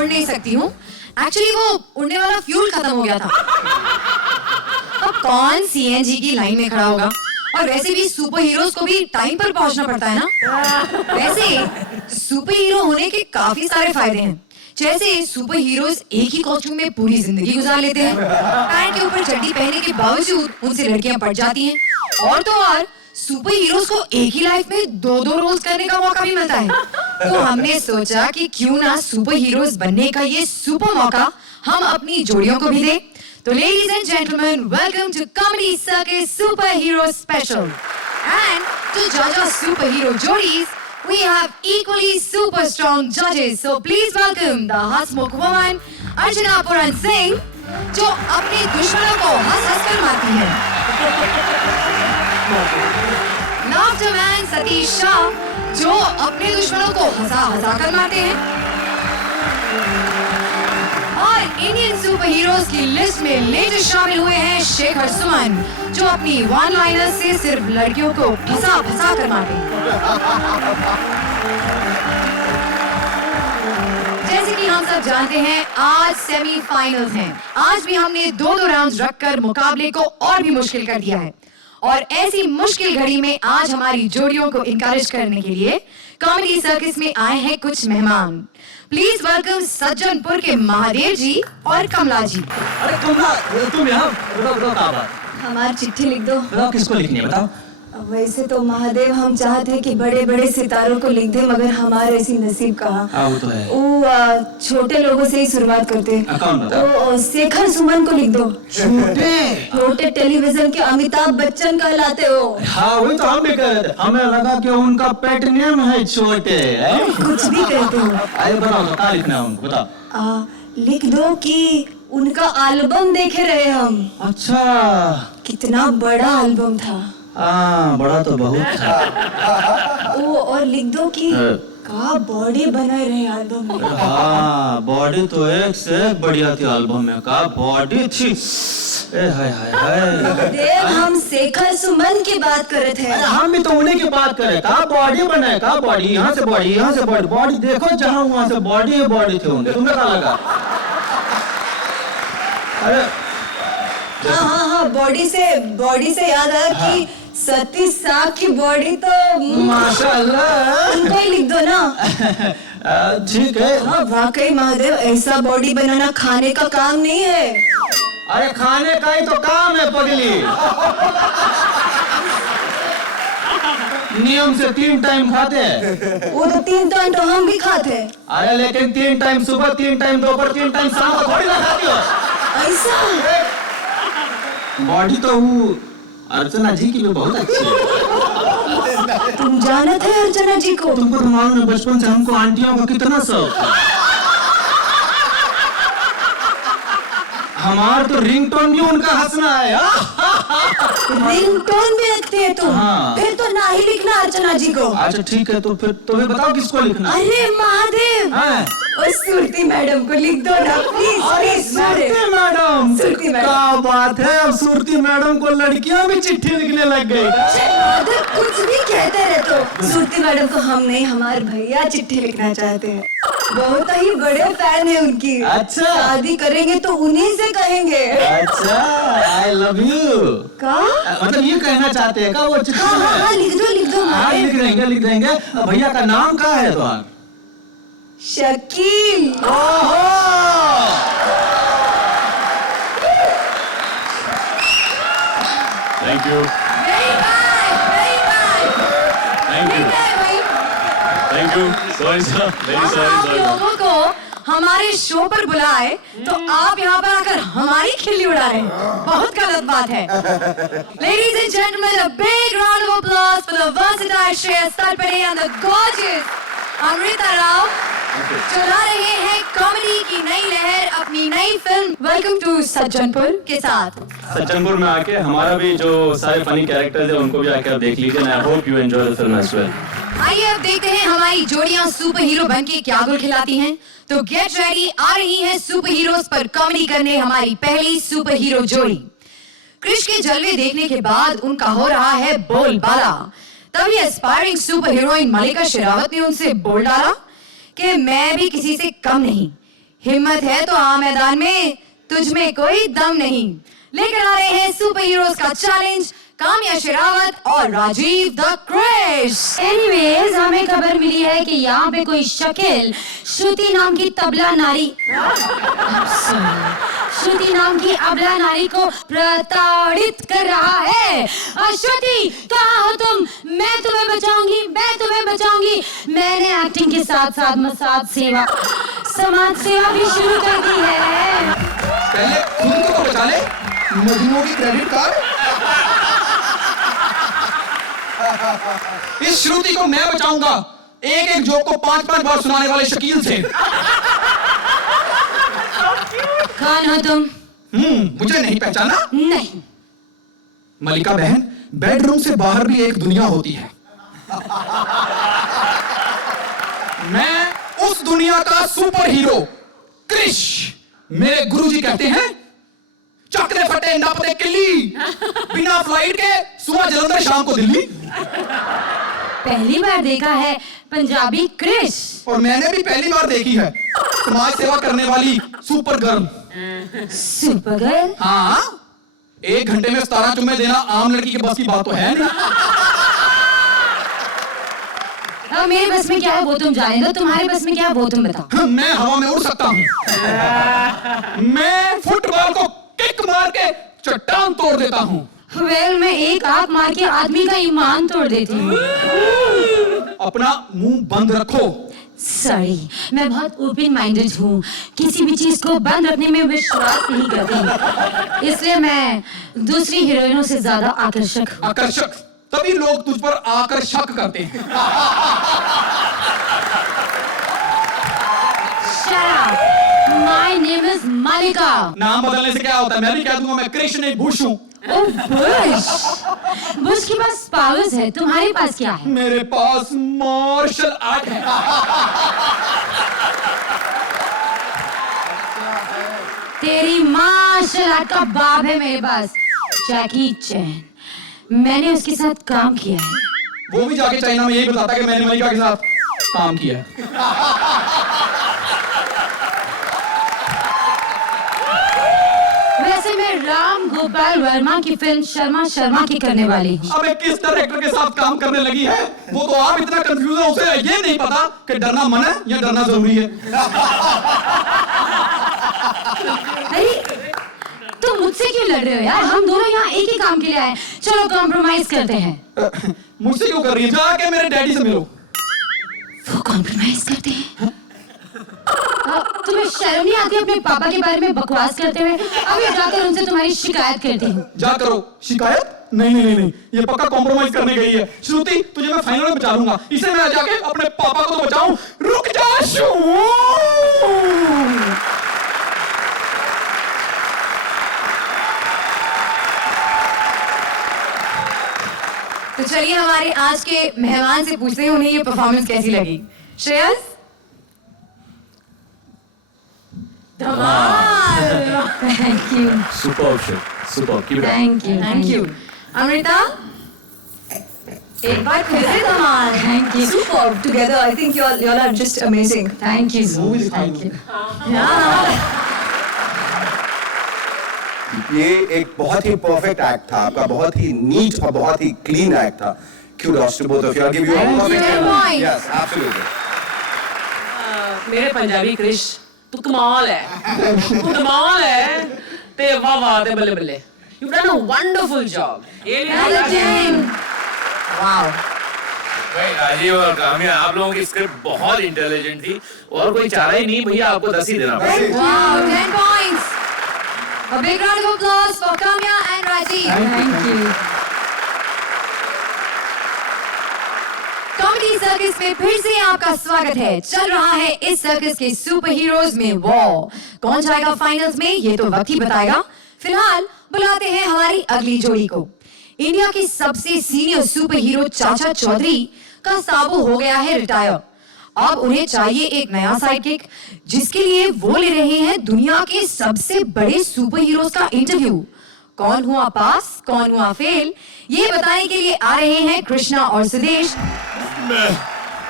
उड़ नहीं सकती हूँ। एक्चुअली वो उड़ने वाला फ्यूल खत्म हो गया था। अब कौन सीएनजी की लाइन में खड़ा होगा? और वैसे भी सुपर हीरोज को भी टाइम पर पहुंचना पड़ता है ना। वैसे सुपर हीरो होने के काफी सारे फायदे हैं। जैसे सुपर हीरोज एक ही कॉस्ट्यूम में पूरी जिंदगी गुजार लेते हैं। पैंट के ऊपर चड्डी पहनने के बावजूद उनसे लड़कियां पट जाती हैं। और तो और सुपर हीरोज को एक ही लाइफ में दो रोल्स करने का मौका भी मिलता है। तो हमने सोचा कि क्यों ना सुपर हीरोज बनने का ये सुपर मौका हम अपनी जोड़ियों को भी दें। तो ladies and gentlemen, welcome to Comedy Circus Super Hero Special. And to judge our superhero jodis, we have equally super strong judges. So please welcome the Hasmukh woman, Archana Puran Singh, जो अपने दुश्मनों को हंस कर मारती है। Laughter man Satish Shah, जो अपने दुश्मनों को हंसा कर मारते हैं। और इंडियन सुपर हीरोज की लिस्ट में लेटेस्ट शामिल हुए हैं शेखर सुमन, जो अपनी वन लाइनर से सिर्फ लड़कियों को फंसा कर मारते हैं। जैसे कि हम सब जानते हैं, आज सेमीफाइनल्स हैं। आज भी हमने दो राउंड्स रखकर मुकाबले को और भी मुश्किल कर दिया है। और ऐसी मुश्किल घड़ी में आज हमारी जोड़ियों को इनकरेज करने के लिए कॉमेडी सर्कस में आए हैं कुछ मेहमान। प्लीज वेलकम सज्जनपुर के महादेव जी और कमला जी। अरे तुम यहाँ बताओ क्या बात? हमारी चिट्ठी लिख दो। बताओ किसको लिखनी है बताओ। वैसे तो महादेव हम चाहते हैं कि बड़े बड़े सितारों को लिख दे, मगर हमारे ऐसी नसीब कहाँ। वो तो है। वो छोटे लोगों से ही शुरुआत करते हैं। कौन बताओ? तो शेखर सुमन को लिख दो। छोटे टेलीविजन के अमिताभ बच्चन कहलाते हो। हाँ वही तो हम भी कह रहे थे, हमें लगा कि उनका पेट नेम है छोटे। कुछ भी कहते हो। अरे बताओ तो क्या लिखना है उनको बताओ। लिख दो कि उनका एल्बम देखे रहे हम। अच्छा कितना बड़ा एल्बम था। बड़ा तो बहुत था। और लिख दो कि का बॉडी बनाए रहे एल्बम में। हाँ बॉडी तो एक से एक बढ़िया थी एल्बम में। का बॉडी थी। देव हम शेखर सुमन की बात कर रहे थे। हम भी तो उन्हीं की बात कर रहे। का बॉडी बनाए, का बॉडी, यहाँ से बॉडी, यहाँ से बॉडी। बॉडी देखो जहाँ वहाँ से बॉडी थी उनके। तुम्हें क्या लगा? अरे हाँ बॉडी से याद आया कि सतीश शाह की बॉडी तो माशाल्लाह उनको ही लिख दो ना। ठीक है। हाँ वाकई महादेव, ऐसा बॉडी बनाना खाने का काम नहीं है। अरे खाने का ही तो काम है पगली। नियम से 3 टाइम खाते हैं। वो तो 3 टाइम तो हम भी खाते हैं। अरे लेकिन 3 टाइम सुबह, 3 टाइम दोपहर, 3 टाइम शाम को थोड़ी ना खाती हो। ऐसा बॉडी तो वो अर्चना जी की भी बहुत अच्छी है। तुम जानते हैं अर्चना जी को? तुमको तो मालूम है बचपन से हमको आंटियों का कितना शौक है। हमार तो रिंगटोन भी उनका हंसना है। रिंगटोन भी रखते हैं तुम? हाँ। फिर तो ना ही लिखना अर्चना जी को। अच्छा ठीक है, तो फिर तुम्हें बताओ किसको लिखना। अरे महादेव, और सुरती मैडम को लिख दो ना please. Surti madam, Surti madam. क्या बात है, अब सुरती मैडम को लड़कियां भी चिट्ठी लिखने लग गई। कुछ भी कहते रहे तो। सुरती मैडम को हम नहीं, हमारे भैया चिट्ठी लिखना चाहते हैं। बहुत ही बड़े फैन है उनकी। अच्छा। शादी करेंगे तो उन्हीं से कहेंगे। अच्छा आई लव यू का मतलब ये कहना चाहते हैं का वो चिट्ठी में? हाँ लिख दो। हाँ लिख देंगे। भैया का नाम क्या है तुम्हारा? शकील। ओहो थैंक यू थैंक यू। आप लोगों को हमारे शो पर बुलाए तो आप यहाँ पर आकर हमारी खिल्ली उड़ा रहे हैं। बहुत गलत बात है। Ladies and gentlemen, a big round of applause for the versatile Shreya Talpade and the gorgeous Amrita Rao, जो ला रहे हैं कॉमेडी की नई लहर अपनी नई फिल्म वेलकम टू सज्जनपुर के साथ। सज्जनपुर में आके हमारा भी जो सारे फनी कैरेक्टर्स है उनको भी आके आप देख लीजिए। I hope you enjoy the film as well. आइए अब देखते हैं हमारी जोड़ियां सुपर हीरो बनके क्या गुल खिलाती हैं। तो गेट रेडी, आ रही है सुपर हीरोज पर कॉमेडी करने हमारी पहली सुपर हीरो जोड़ी। क्रिश के जलवे देखने के बाद उनका हो रहा है बोलबाला। तभी एस्पायरिंग सुपर हीरोइन मलिका शेरावत ने उनसे बोल डाला कि मैं भी किसी से कम नहीं, हिम्मत है तो आ मैदान में, तुझ में कोई दम नहीं। लेकर आ रहे हैं सुपर हीरोज का चैलेंज काम्या शेरावत और राजीव द क्रिश। एनीवेज, हमें खबर मिली है कि यहाँ पे कोई शकील श्रुति नाम की तबला नारी श्रुति नाम की अबला नारी को प्रताड़ित कर रहा है। श्रुति, कहाँ हो तुम? मैं तुम्हें बचाऊंगी, मैं तुम्हें बचाऊंगी। मैंने एक्टिंग के साथ साथ मसाज सेवा, समाज सेवा भी शुरू कर दी है। पहले खुद को तो बचा ले, मजनू की क्रेडिट कार्ड। इस श्रुति को मैं बचाऊंगा, एक एक जोक को 5-5 बार सुनाने वाले शकील से। कौन हो तुम? मुझे नहीं पहचाना? नहीं। मलिका बहन, बेडरूम से बाहर भी एक दुनिया होती है। मैं उस दुनिया का सुपर हीरो क्रिश। मेरे गुरुजी कहते हैं, चकरे फटे नापते किल्ली, बिना फ्लाइट के सुबह जलंधर शाम को दिल्ली। पहली बार देखा है पंजाबी क्रिश। और मैंने भी पहली बार देखी है समाज सेवा करने वाली सुपर गर्ल। Super girl? हाँ, 1 घंटे में 17 चुम्मे देना आम लड़की के बस की बात तो है नहीं। अब मेरे बस में क्या है वो तुम जाने दो, तुम्हारे बस में क्या है वो तुम बताओ। मैं हवा में उड़ सकता हूँ। मैं फुटबॉल को किक मार के चट्टान तोड़ देता हूँ। वेल, मैं एक आंख मार के आदमी का ईमान तोड़ देती हूँ। अपना मुंह बंद रखो। सॉरी, मैं बहुत ओपन माइंडेड हूँ, किसी भी चीज को बंद रखने में विश्वास नहीं करती, इसलिए मैं दूसरी हीरोइनों से ज्यादा आकर्षक हूँ। आकर्षक? तभी लोग तुझ पर आकर्षक करते हैं। Shut up. My name is मालिका। नाम बदलने से क्या होता है? मैं भी कह दूंगा मैं कृष्ण नहीं बुश हूँ। ओह, बुश। बुश के पास पावर्स है, तुम्हारे पास क्या है? मेरे पास मार्शल आर्ट है। तेरी मार्शल आर्ट का बाप है मेरे पास, जैकी चैन। मैंने उसके साथ काम किया है। वो भी जाके चाइना में यही बताता कि मैंने मलिका के साथ काम किया है। वैसे मैं राम गोपाल वर्मा की फिल्म शर्मा शर्मा की करने वाली हूँ। अबे किस डायरेक्टर के साथ काम करने लगी है? वो तो आप इतना कंफ्यूज है, उसे ये नहीं पता कि डरना मन है या डरना जरूरी है। अरे, तुम मुझसे क्यों लड़ रहे हो यार? हम दोनों यहाँ एक ही काम के लिए आए। चलो कॉम्प्रोमाइज करते हैं। मुझसे क्यों कर रही है? जाके मेरे डैडी से मिलो। वो कॉम्प्रोमाइज करते हैं? तुम्हें शर्म नहीं आती अपने पापा के बारे में बकवास करते हुए? अभी जाकर उनसे तुम्हारी शिकायत करती हूँ। जा करो शिकायत। नहीं, ये पक्का कॉम्प्रोमाइज करने गई है। श्रुति, तुझे मैं फाइनल में बचा लूंगा। इसे मैं जाके अपने पापा को तो बचाऊं। रुक जा शू। तो चलिए हमारे आज के मेहमान से पूछते हैं उन्हें ये परफॉर्मेंस कैसी लगी। Shreyas? Thank you, super, keep it up. Thank you. Amrita? एक बार फिर से धमाल। Thank you, Superb together. I think you all are just amazing. Thank you, thank you. ये एक बहुत ही परफेक्ट एक्ट था आपका, बहुत ही नीट और बहुत ही क्लीन एक्ट था। Kudos to both of you. I'll give you a perfect point. Yes, absolutely. मेरे पंजाबी क्रिश, तू कमाल है, तू कमाल है, ते वाह वाह ते बल्ले बल्ले। You've done a wonderful job. Wow. भाई राजीव और काम्या, आप लोगों की स्क्रिप्ट बहुत इंटेलिजेंट थी और कोई चारा ही नहीं भैया, आपको 10 ही देना पड़ेगा। Wow, 10 points. A big round of applause for Kamya and Rajiv. Thank you. Comedy circus में फिर से आपका स्वागत है। चल रहा है इस सर्कस के सुपर हीरोज में वॉर। कौन जाएगा फाइनल्स में ये तो वक्त ही बताएगा। फिलहाल बुलाते हैं हमारी अगली जोड़ी को। इंडिया के सबसे सीनियर सुपर हीरो चाचा चौधरी का साबू हो गया है रिटायर। अब उन्हें चाहिए एक नया साइडकिक, जिसके लिए वो ले रहे हैं दुनिया के सबसे बड़े सुपर हीरोज का इंटरव्यू। कौन हुआ पास, कौन हुआ फेल, ये बताने के लिए आ रहे हैं कृष्णा और सुदेश।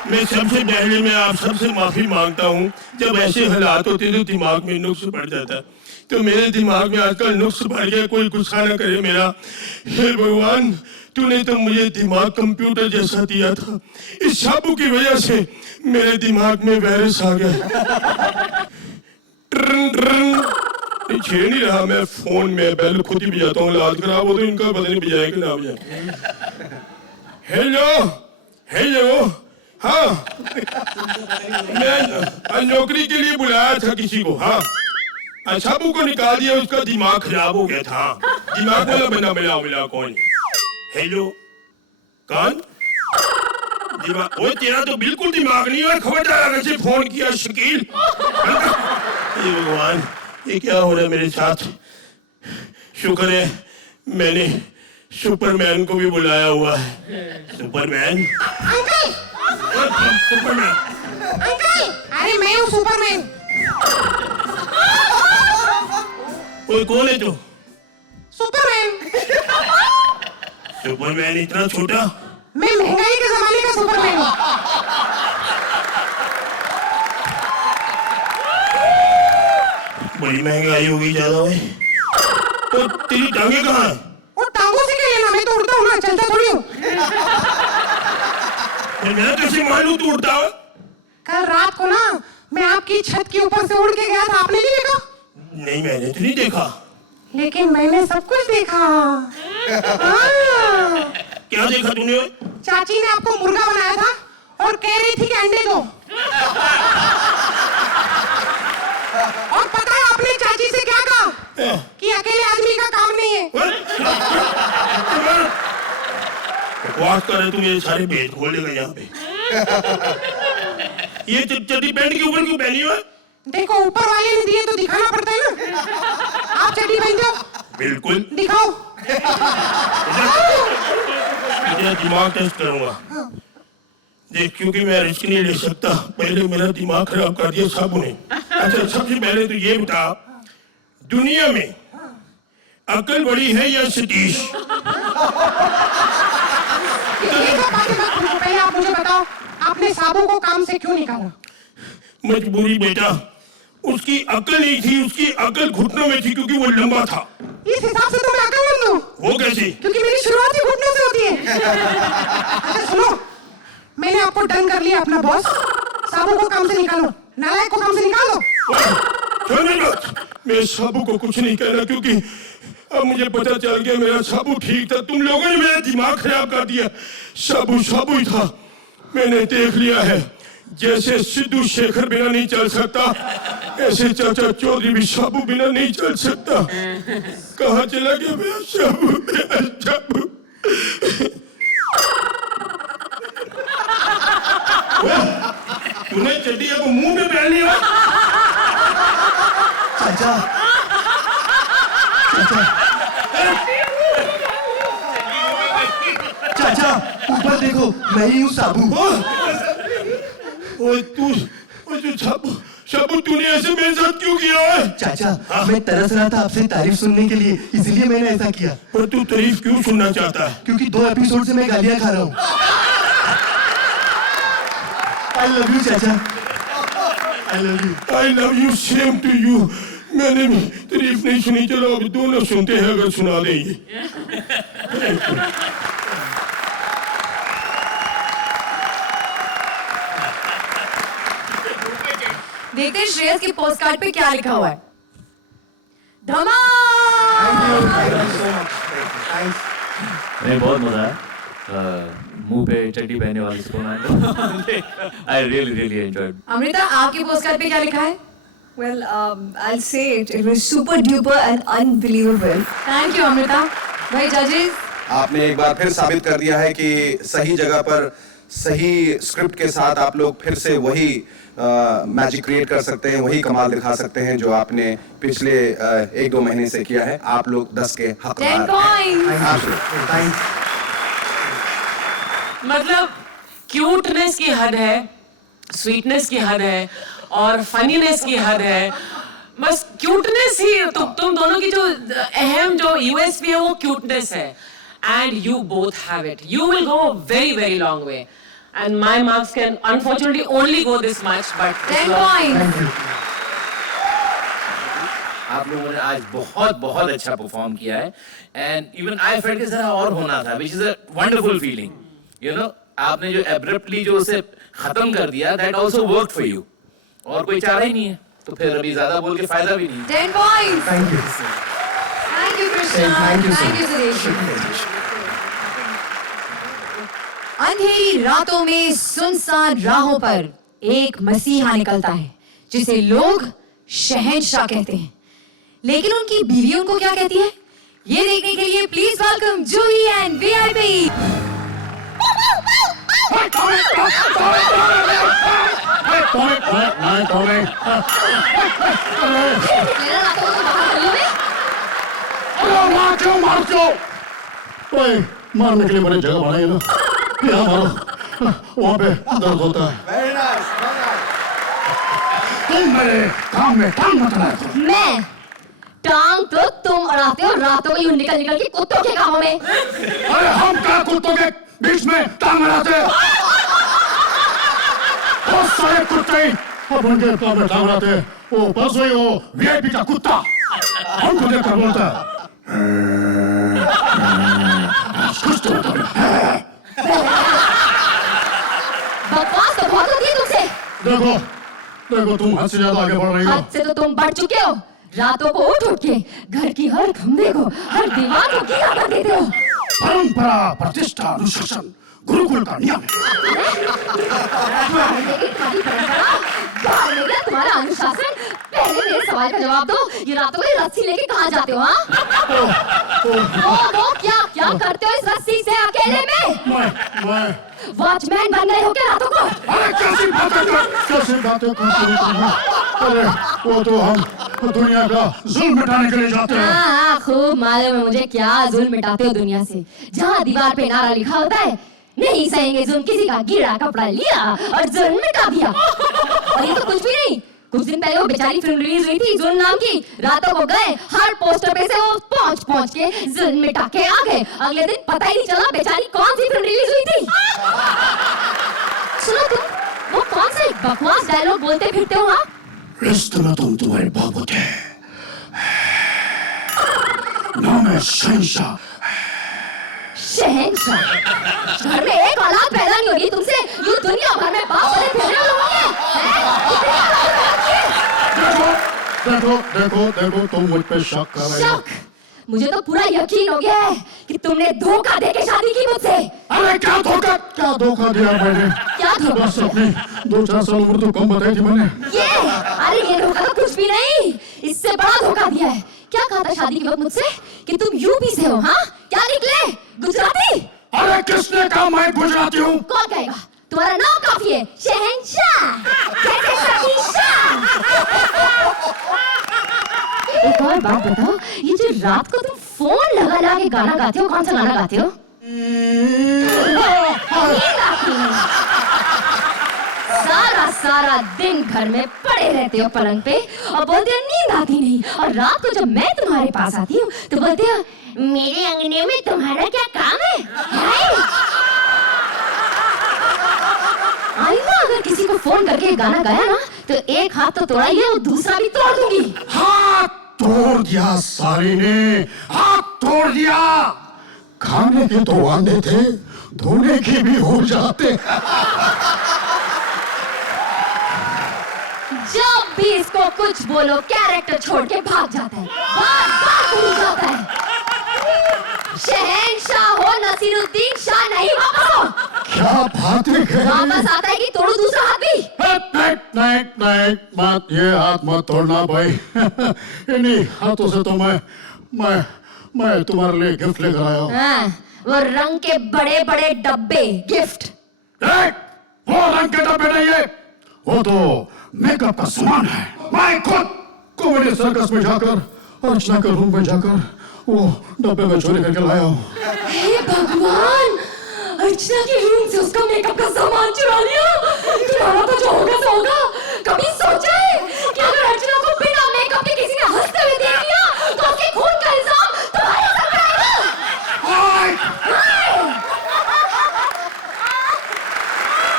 मैं सबसे पहले मैं आप सबसे माफी मांगता हूँ। जब ऐसे हालात होते तो दिमाग में नुक्स पड़ जाता है, तो मेरे दिमाग में आजकल नुक्स पड़ गया। कोई गुस्सा न करे मेरा। हे भगवान, तूने तो मुझे दिमाग कंप्यूटर जैसा दिया था, इस साबु की वजह से मेरे दिमाग में वायरस आ गया। छेड़ नहीं रहा मैं फोन में, बेल खुद ही बजाता हूँ। हालत खराब हो तो इनका पता नहीं बजाए कि ना बजाए। हेलो हेलो, हाँ मैं नौकरी के लिए बुलाया था किसी को। हाँ, साबू को निकाल दिया, उसका दिमाग खराब हो गया था। दिमाग वाला बना मिला कौन? हेलो कौन? दिमाग? वो तेरा तो बिल्कुल दिमाग नहीं है। खबरदार अगर से फोन किया शकील। ये भगवान, ये क्या हो रहा है मेरे साथ? शुक्र है मैंने सुपरमैन को भी बुलाया हुआ है। सुपरमैन? अंकल! सुपरमैन? अंकल! अरे मैं हूँ सुपरमैन। कोई कौन है तू? सुपरमैन। सुपरमैन इतना छोटा? मैं महंगाई के जमाने का सुपरमैन हूँ। बड़ी महंगाई होगी ज्यादा है। तो तेरी टांगे कहाँ है? वो टांगों से क्या लेना, मैं तो उड़ता हूँ ना, चलता थोड़ी हूँ। मैं कैसे मालूम तू उड़ता है? कल रात को ना मैं आपकी छत के ऊपर से उड़ के गया था, आपने नहीं देखा? नहीं, मैंने तो नहीं देखा। लेकिन मैंने सब कुछ देखा। क्या देखा तूने? चाची ने आपको मुर्गा बनाया था और कह रही थी कि अंडे दो। और पता है आपने चाची से क्या कहा? कि अकेले आदमी का काम नहीं है। बकवास कर रहे, तू ये सारे भेद खोलेगा यहाँ पे। ये चड्डी पैंट के ऊपर क्यों पहनी हुआ? देखो, ऊपर वाले ने दिए तो दिखाना पड़ता है ना। आप चड्डी पहन जाओ। बिल्कुल दिखाओ। तेरा दिमाग टेस्ट करूंगा। देख, क्योंकि मैं रिस्क नहीं ले सकता, पहले मेरा दिमाग खराब कर दिया साबू ने। अच्छा, सबसे पहले तो ये बता, दुनिया में अकल बड़ी है या सतीश? पहले आप मुझे बताओ, आपने साबू को काम से क्यों निकाला? मजबूरी बेटा, उसकी अकल नहीं थी, उसकी अकल घुटनों में थी क्योंकि वो लंबा था। इस हिसाब से तो मैं अकलमंद हूँ। वो कैसे? क्योंकि मेरी शुरुआत ही घुटनों से होती है। अच्छा सुनो, मैंने आपको डन कर लिया अपना बॉस। साबू को काम से निकालो, नालायक को काम से निकालो। मैं साबू को कुछ नहीं कहना, क्योंकि अब मुझे पता चल गया मेरा साबू ठीक था। तुम लोगों ने मेरा दिमाग खराब कर दिया। साबू साबू ही था। मैंने देख लिया है, जैसे सिद्धू शेखर बिना नहीं चल सकता, ऐसे चाचा चौधरी भी साबू बिना नहीं चल सकता। कहाँ चला गया मेरा साबू? मेरा साबू। तूने चड्डी अब मुंह में पहन लिया? चाचा, चाचा ऊपर देखो, मैं ही हूँ साबू। साबू तूने ऐसे मेरे साथ क्यों किया है? चाचा, मैं तरस रहा था आपसे तारीफ सुनने के लिए, इसलिए मैंने ऐसा किया। पर तू तारीफ क्यों सुनना चाहता है? क्योंकि 2 एपिसोड से मैं गालियाँ खा रहा हूँ। I love you चाचा। I love you, same to you। मैंने भी तारीफ नहीं सुनी, चलो अब दोनों सुनते हैं, अगर सुना देंगे। देखते हैं श्रेयस के पोस्ट कार्ड पे क्या लिखा हुआ है। धमाल! नहीं, बहुत मजा आया। मुंह पे चड्डी पहनने वाली Superman. I really enjoyed। Amrita, आपके पोस्ट कार्ड पे क्या लिखा है? Well, I'll say it. It was super duper and unbelievable. Thank you Amrita. भाई जजेस, आपने एक बार फिर साबित कर दिया है कि सही जगह पर सही स्क्रिप्ट के साथ आप लोग फिर से वही मैजिक क्रिएट कर सकते हैं, वही कमाल दिखा सकते हैं जो आपने पिछले 1-2 महीने से किया है। आप लोग 10 के हकदार 10 points। मतलब क्यूटनेस की हद है, स्वीटनेस की हद है और फनीनेस की हद है। बस क्यूटनेस ही तुम दोनों की जो अहम जो यूएसपी है वो क्यूटनेस है। And you both have it. You will go very long way. and my marks can unfortunately only go this much, but 10 points. आप लोगों ने आज बहुत बहुत अच्छा परफॉर्म किया है एंड इवन आई फेल्ट कि जरा और होना था which is a wonderful feeling you know आपने जो एब्रप्टली जो उसे खत्म कर दिया that also worked for you और कोई चारा ही नहीं है तो फिर अभी ज्यादा बोल के फायदा भी नहीं 10 points. Thank you Thank you, Krishna. Thank you, sir. Thank you, Suresh. अंधेरी रातों में सुनसान राहों पर एक मसीहा निकलता है जिसे लोग शहंशाह कहते हैं, लेकिन उनकी बीवी उनको क्या कहती है ये देखने के लिए please welcome Juhi and VIP. मारने के लिए बड़ी जगह बनाई ना, यहाँ मारो, वहाँ पे दर्द होता है. तुम मेरे काम में टांग मत अड़ाया करो. मैं टांग तो तुम अड़ाते हो रातों को यूं निकल निकल के कुत्तों के कामों में. अरे हम क्या कुत्तों के बीच में टांग अड़ाते हैं? बहुत सारे कुत्ते और उनके काम में टांग अड़ाते हैं. वो बस वही वो वीआईपी का कुत्ता हमको देखकर बोलता है कुछ तो बकवास तो बहुत होती है तुमसे. देखो देखो तुम हद से ज्यादा आगे बढ़ रही हो. हद से तो तुम बढ़ चुके हो. रातों को उठ उठ के घर की हर खंभे को हर दीवार को गिरा कर देते हो. परंपरा प्रतिष्ठा अनुशासन गुरुकुल का नियम है. तुम्हारा अनुशासन. पहले मेरे सवाल का जवाब दो. ये रातों को रस्सी लेके कहाँ जाते हो? हाँ वो क्या करते हो इस रस्सी से अकेले में? मैं वॉचमैन बन गए हो क्या रातों को? अरे कैसी बातें करती हो? अरे वो तो हम दुनिया का जुल्म मिटाने के लिए जाते हैं. हाँ खूब मालूम है मुझे क्या जुल्म मिटाते हो दुनिया से. जहाँ दीवार पे नारा लिखा होता है नहीं सहेंगे जुल्म, किसी का गिरा कपड़ा लिया और जुल्म मिटा दिया. और ये तो कुछ भी नहीं. कुछ दिन पहले वो बेचारी फिल्म रिलीज हुई थी जुल्म नाम की. रातों को गए हर पोस्टर पे से वो पहुंच के जुल्म मिटा के आ गए. अगले दिन पता ही नहीं चला बेचारी कौन सी फिल्म रिलीज हुई थी. सुनो तुम वो कौन से बकवास डायलॉग बोलते फिरते हो? हाँ रिश्ते में तुम तुम्हारे बाबू थे. नाम है शहंशाह. शहंशाह. घर में एक औलाद पैदा नहीं हो रही तुमसे यूं दुनिया भर में बाप बने फिर रहे लोग हैं. देखो तुम मुझ पे शक कर रहे हो. शक? मुझे तो पूरा यकीन हो गया है कि तुमने धोखा देके शादी की मुझसे. अरे क्या धोखा दिया मैंने? क्या धोखा? बस अपनी 2-4 साल उम्र तो कम बताई थी मैंने. ये धोखा तो कुछ भी नहीं. इससे बड़ा धोखा दिया है. क्या कहा था शादी के वक्त मुझसे कि तुम यूपी से हो? हाँ क्या निकले गुजराती? अरे किसने कहा मैं गुजराती हूँ? कौन कहेगा? तुम्हारा नाम काफी है शहंशाह. कैसे शहंशाह? एक और बात बताओ, ये जो रात को तुम फोन लगा लगा के गाना गाते हो, कौन सा गाना गाते हो? सारा दिन घर में पड़े रहते हो पलंग पे और बोलते हो नींद आती नहीं. और रात को जब मैं तुम्हारे पास आती हूँ तो बोलते हो मेरे अंगने में तुम्हारा क्या काम है? अगर किसी को फोन करके गाना गाया ना तो एक हाथ तो तोड़ा ही है और दूसरा भी तोड़ दूंगी. हाथ तोड़ दिया सारी ने. हाथ तोड़ दिया. खाने के तो वादे थे धोने के भी हो जाते. जब भी इसको कुछ बोलो कैरेक्टर छोड़ के भाग जाता है. बार भूल जाता है. शहंशाह हो नसीरुद्दीन शाह नहीं. वापस आओ. क्या बात है? वापस आता है कि तोड़ू दूसरा हाथ भी? नहीं मत ये हाथ मत तोड़ना भाई. इन्हीं हाथों से तो मैं तुम्हारे लिए गिफ्ट लेकर आया हूँ. वो रंग के बड़े बड़े डब्बे गिफ्ट. वो रंग के डब्बे नहीं है. वो तो मेकअप का सामान है. मैं खुद कॉमेडी सर्कस में जाकर अर्चना के रूम में जाकर वो डब्बे में चोरी करके लाया हूँ. हे भगवान, अर्चना के रूम से उसका मेकअप का सामान चुरा लिया. तुम्हारा तो जो होगा सो होगा. कभी सोचा है कि अगर अर्चना को बिना मेकअप के किसी ने हंसते हुए देख लिया तो उसके खून का इल्जाम तुम्हारे सर पर आएगा? 哎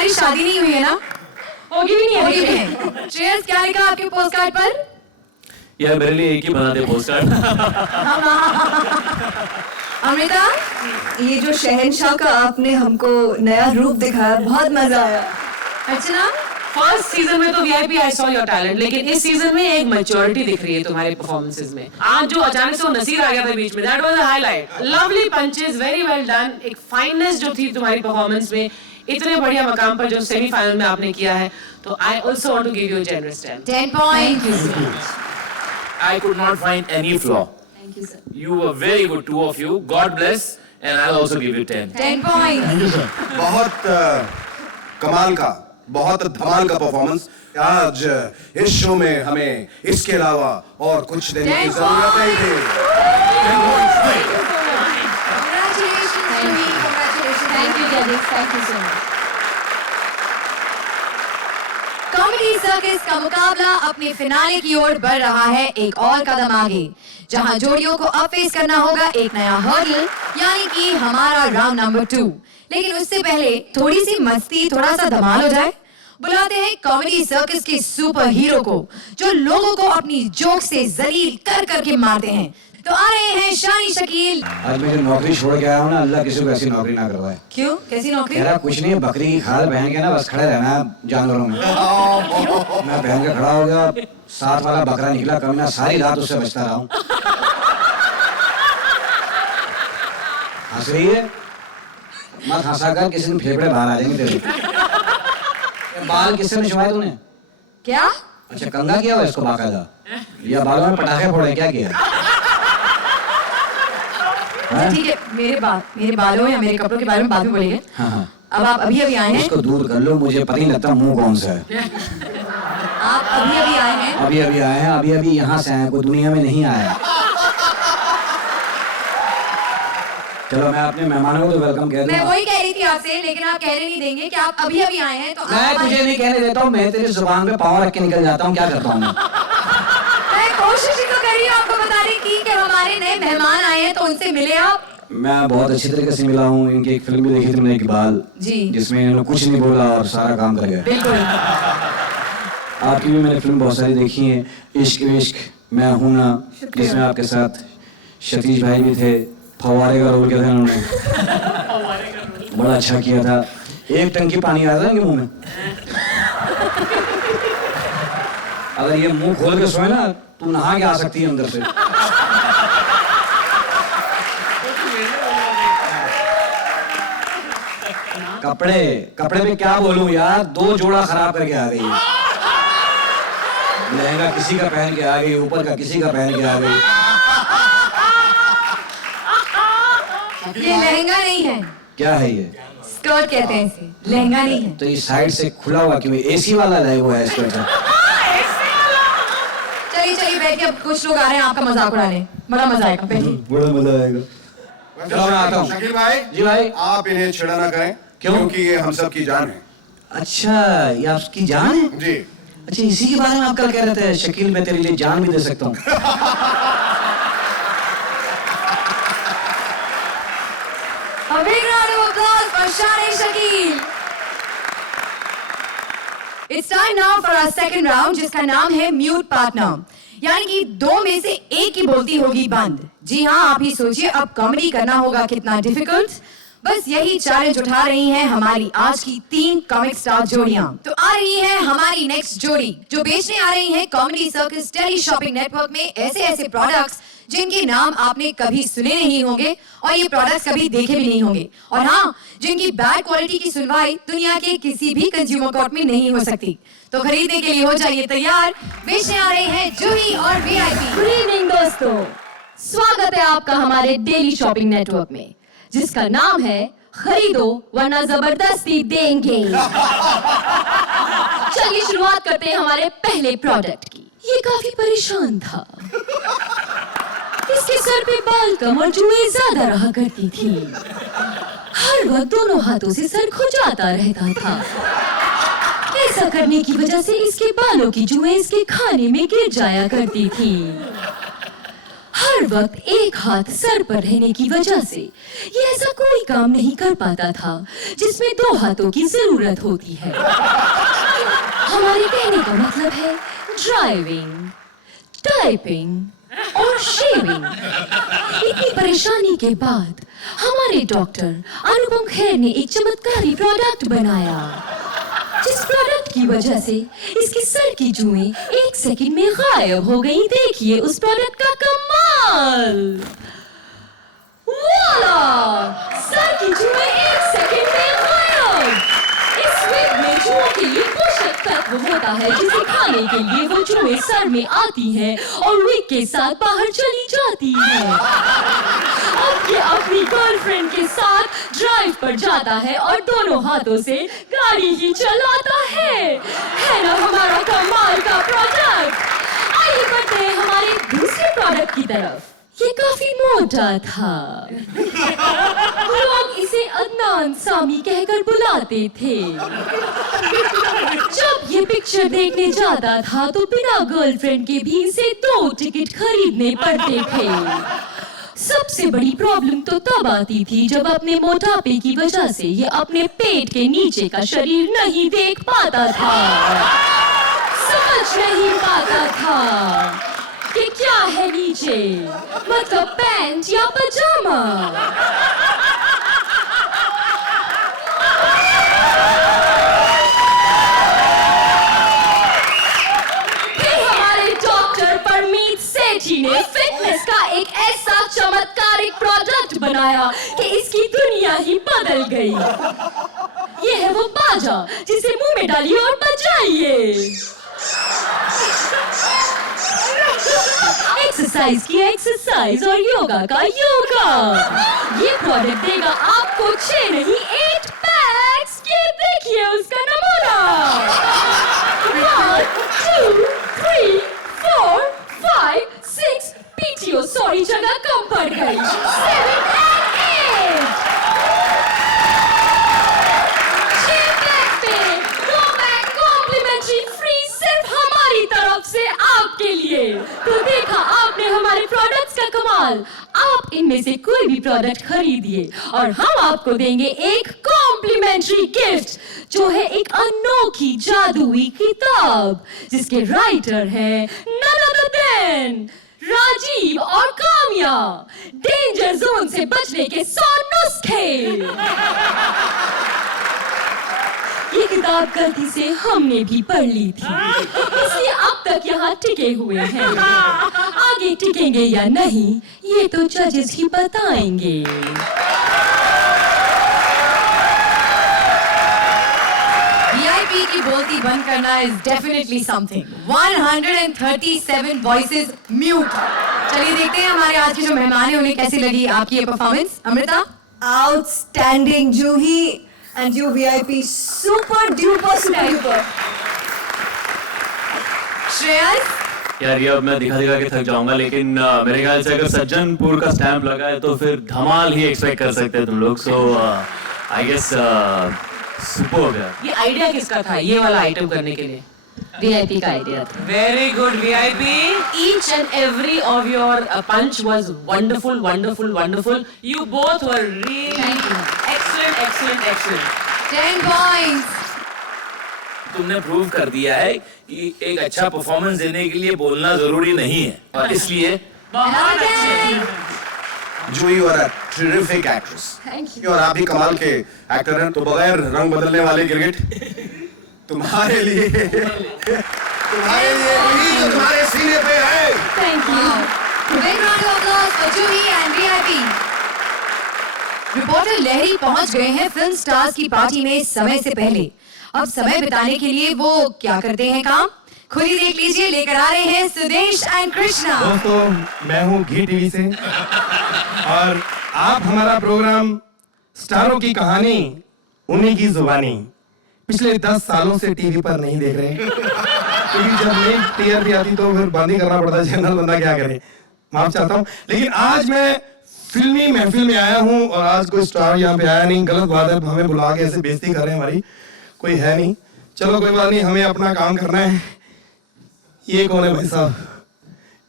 तुम्हारी शादी नहीं हुई है ना? होगी भी नहीं, होगी भी नहीं। श्रेयस, क्या लिखा आपके पोस्ट कार्ड पर? यार मेरे लिए एक ही बना दे पोस्ट कार्ड। अमृता, ये जो शहंशाह का आपने हमको नया रूप दिखाया, बहुत मजा आया। अर्चना, फर्स्ट सीजन में तो VIP I saw your talent, लेकिन इस सीजन में एक मैच्योरिटी दिख रही है तुम्हारे परफॉर्मेंसेस में। आज जो अचानक से वो नसीर आ गया था बीच में, that was a highlight. Lovely punches, very well done. एक फाइननेस जो थी तुम्हारी परफॉर्मेंस में, इतने बढ़िया मकाम पर जो सेमीफाइनल में आपने किया है, तो I also want to give you generous 10 points. I could not find any flaw. Thank you, sir. You were very good, two of you. God bless, and I'll also give you 10. 10 points. बहुत कमाल का, बहुत धमाल का performance. आज इस show में हमें इसके अलावा और कुछ देने की जरूरत नहीं थी। Congratulations to me. Congratulations. Thank you, judges. Thank you so much. Comedy circus का मुकाबला अपने फिनाले की ओर बढ़ रहा है एक और कदम आगे, जहां जोड़ियों को अब फेस करना होगा एक नया हर्डल, यानी कि हमारा राउंड नंबर 2। लेकिन उससे पहले थोड़ी सी मस्ती, थोड़ा सा धमाल हो जाए। बुलाते हैं कॉमेडी सर्कस के सुपर हीरो को, जो लोगों को अपनी जोक से जलील कर करके मारते हैं। तो आ रहे हैं शानी शकील। आज मैं जो नौकरी छोड़ के आया हूँ ना, अल्लाह किसी को ऐसी नौकरी ना करवाए। क्यों? कैसी नौकरी? कह रहा कुछ नहीं, बकरी की खाल पहन के ना बस खड़े रहना है जानवरों में। मैं पहन के खड़ा हो गया, साथ वाला बकरा निकला, कभी ना सारी रात उससे बचता रहा हूँ। हंस रही है? मत हंसा कर, किसी दिन फेफड़े बाहर आ जाएंगे तेरे। बाल किससे निछवाए तूने? क्या? अच्छा, कंघा किया हुआ इसको बाकायदा, या बालों में पटाखे फोड़े, क्या किया? ठीक है, मेरे बालों या मेरे कपड़ों के बारे में बाद में बोलेंगे। हाँ। अब आप अभी आए हैं। इसको दूर कर लो, मुझे पता नहीं लगता मुंह कौन सा है। आप अभी आए हैं। अभी आए हैं, अभी यहाँ से आए हैं, कोई दुनिया में नहीं आया। चलो मैं अपने मेहमानों को तो वेलकम कह दूं। मैं वही कह रही थी आपसे, लेकिन आप कहने नहीं देंगे कि आप अभी आए हैं। तो मैं तुझे नहीं कहने देता हूँ, मैं तेरी जुबान पे पाँव रख के निकल जाता हूँ। क्या करता हूँ मैं कोशिश ही तो कर रही हूँ आपको बताने की कि हमारे नए मेहमान आए हैं, तो उनसे मिले आप। मैं बहुत अच्छी तरीके से मिला हूँ। इनकी एक फिल्म भी देखी थी मैंने, इकबाल जी, जिसमें इन्होंने कुछ नहीं बोला और सारा काम कर गया। बिल्कुल। आपकी भी मैंने फिल्म बहुत सारी देखी है, इश्क विश्क, मैं हूं ना, जिसमें आपके साथ सतीश भाई भी थे, फवारे का रोल किया था इन्होंने, बड़ा अच्छा किया था। एक टंकी पानी आया था इनके मुंह में, अगर ये मुंह खोल के सोए ना, तू नहा के आ सकती है अंदर से। कपड़े पे क्या बोलूं यार, 2 जोड़ा खराब करके आ गई है। लहंगा किसी का पहन के आ गई, ऊपर का किसी का पहन के आ गई। ये लहंगा नहीं है। क्या है ये? स्कर्ट कहते हैं इसे, लहंगा नहीं है। तो ये साइड से खुला हुआ क्यों? एसी वाला है वो है स्कर्ट। चलिए बैठिए, अब कुछ लोग आ रहे हैं आपका मजाक उड़ाने, बड़ा मजा आएगा, बैठिए। बड़ा मजा आएगा। चलो मैं आता हूँ। शकील भाई जी भाई, आप इन्हें छेड़ा ना करें। क्योंकि ये हम सब की जान है। अच्छा, ये आपकी जान है? जी। अच्छा, इसी के बारे में आप कल कह रहे थे, शकील मैं तेरे लिए जान भी दे सकता हूँ। A big round of applause for Shani Shakil. It's time now for our second round, जिसका नाम है म्यूट पार्टनर, यानी कि 2 में से एक ही बोलती होगी बंद। जी हाँ, आप ही सोचिए अब कॉमेडी करना होगा कितना डिफिकल्ट। बस यही चैलेंज उठा रही हैं हमारी आज की 3 कॉमिक स्टार जोड़ियां। तो आ रही है हमारी नेक्स्ट जोड़ी, जो बेचने आ रही है comedy circus tele shopping network में ऐसे प्रोडक्ट्स जिनके नाम आपने कभी सुने नहीं होंगे और ये प्रोडक्ट्स कभी देखे भी नहीं होंगे, और हाँ, जिनकी बैड क्वालिटी की सुनवाई दुनिया के किसी भी कंज्यूमर कोर्ट में नहीं हो सकती। तो खरीदने के लिए हो जाइए तैयार, बेचने आ रही हैं जूही और वीआईपी। गुड इवनिंग दोस्तों, स्वागत है आपका हमारे डेली शॉपिंग नेटवर्क में, जिसका नाम है खरीदो वरना जबरदस्ती देंगे। चलिए शुरुआत करते हैं हमारे पहले प्रोडक्ट की। ये काफी परेशान था, इसके सर पे बाल कम और जुएं ज्यादा रहा करती थी, हर वक्त दोनों हाथों से सर खुजाता रहता था। ऐसा करने की वजह से इसके बालों की जुएं इसके खाने में गिर जाया करती थी। हर वक्त एक हाथ सर पर रहने की वजह से ये ऐसा कोई काम नहीं कर पाता था जिसमें 2 हाथों की जरूरत होती है। हमारे कहने का मतलब है ड्राइविंग, टाइपिंग और शेविंग। इतनी परेशानी के बाद हमारे डॉक्टर अनुपम खेर ने एक चमत्कारी प्रोडक्ट बनाया, जिस प्रोडक्ट की वजह से इसके सर की जुएं 1 सेकंड में गायब हो गई। देखिए उस प्रोडक्ट का कमाल। वाला! सर की जुएं 1 सेकंड में गायब। इस विग में जुओं के लिए पोषक तत्व होता है जिसे खाने के लिए वो जुएं सर में आती हैं और विग के साथ बाहर चली जाती हैं। अब ये अपनी गर्लफ्रेंड के साथ ड्राइव पर जाता है और दोनों हाथों से गाड़ी ही चलाता है ना हमारा कमाल का प्रोडक्ट। आइए बढ़ते हैं हमारे दूसरे प्रोडक्ट की तरफ। ये काफी मोटा था, लोग इसे अदनान सामी कहकर बुलाते थे। जब ये पिक्चर देखने जाता था तो बिना गर्लफ्रेंड के भी इसे 2 टिकट खरीदने पड़ते थे। सबसे बड़ी प्रॉब्लम तो तब आती थी जब अपने मोटापे की वजह से ये अपने पेट के नीचे का शरीर नहीं देख पाता था, समझ नहीं पाता था कि क्या है नीचे, मतलब पैंट या पजामा। फिर हमारे डॉक्टर परमीत सेठी ने फिटनेस का एक ऐसा चमत्कारिक प्रोडक्ट बनाया कि इसकी दुनिया ही बदल गई। ये है वो बाजा जिसे मुंह में डालिए और बजाइए। एक्सरसाइज की एक्सरसाइज और योगा का योगा। ये प्रोडक्ट देगा आपको 6 नहीं 8 पैक्स। ये देखिए उसका नमूना। 1 2 3 4 5 6 पीटीओ सॉरी जगह कम पड़ गई। 7 and 8 6 पैक पे 2 पैक कॉम्प्लीमेंट्री फ्री सिर्फ हमारी तरफ से आपके लिए। तो देखा आपने हमारे प्रोडक्ट्स का कमाल। आप इनमें से कोई भी प्रोडक्ट खरीदिए और हम आपको देंगे एक कॉम्प्लीमेंट्री गिफ्ट, जो है एक अनोखी जादुई किताब जिसके राइटर है none other than राजीव और काम्या। डेंजर जोन से बचने के 100 नुस्खे। ये किताब गलती से हमने भी पढ़ ली थी, इसलिए अब तक यहाँ टिके हुए हैं। आगे टिकेंगे या नहीं ये तो जजेस ही बताएंगे। VIP की बोलती बंद करना is definitely something. 137 voices mute. चलिए देखते हैं हमारे आज के जो मेहमान हैं उन्हें कैसी लगी आपकी ये performance. Amrita? Outstanding, Juhi and you VIP, super duper super duper. Shreyas? यार ये अब मैं दिखा के थक जाऊंगा, लेकिन मेरे ख्याल से अगर सज्जनपुर का स्टैंप लगा है तो फिर धमाल ही एक्सपेक्ट कर सकते हैं तुम लोग। सो आई गेस सुपर्ब है। ये आइडिया किसका था ये वाला आइटम करने के लिए? VIP का आइडिया था। Very good VIP. Each and every of your punch was wonderful, wonderful, wonderful. You both were really excellent, excellent, excellent. 10 points. तुमने प्रूव कर दिया है कि एक अच्छा परफॉर्मेंस देने के लिए बोलना जरूरी नहीं है, और इसलिए बहुत अच्छे। जूही you are a terrific actress. Thank you. और आप भी कमाल के एक्टर हैं। तो बगैर रंग बदलने वाले गिरगिट तुम्हारे लिए वही जो तुम्हारे सीने पे है। Thank you. Big round of applause for Juhi and VIP. Reporter लहरी पहुंच गए हैं फिल्म स्टार्स की पार्टी में समय से पहले। अब समय बिताने के लिए वो क्या करते हैं काम, खुद ही देख लीजिए। लेकर आ रहे हैं सुदेश एंड कृष्णा। दोस्तों मैं हूँ घी टीवी से और आप हमारा प्रोग्राम स्टारों की कहानी उन्हीं की जुबानी पिछले 10 सालों से टीवी पर नहीं देख रहे, क्योंकि जब नई टीआरपी आती तो फिर बंद ही करना पड़ता है, जनरल बंदा क्या करे, माफ चाहता हूँ। लेकिन आज मैं फिल्मी महफिल में आया हूँ और आज कोई स्टार यहाँ पे आया नहीं। गलत बात है, हमें बुला के ऐसे बेइज्जती कर रहे हैं, हमारी कोई है नहीं। चलो कोई बात नहीं, हमें अपना काम करना है। ये कौन है भाई साहब?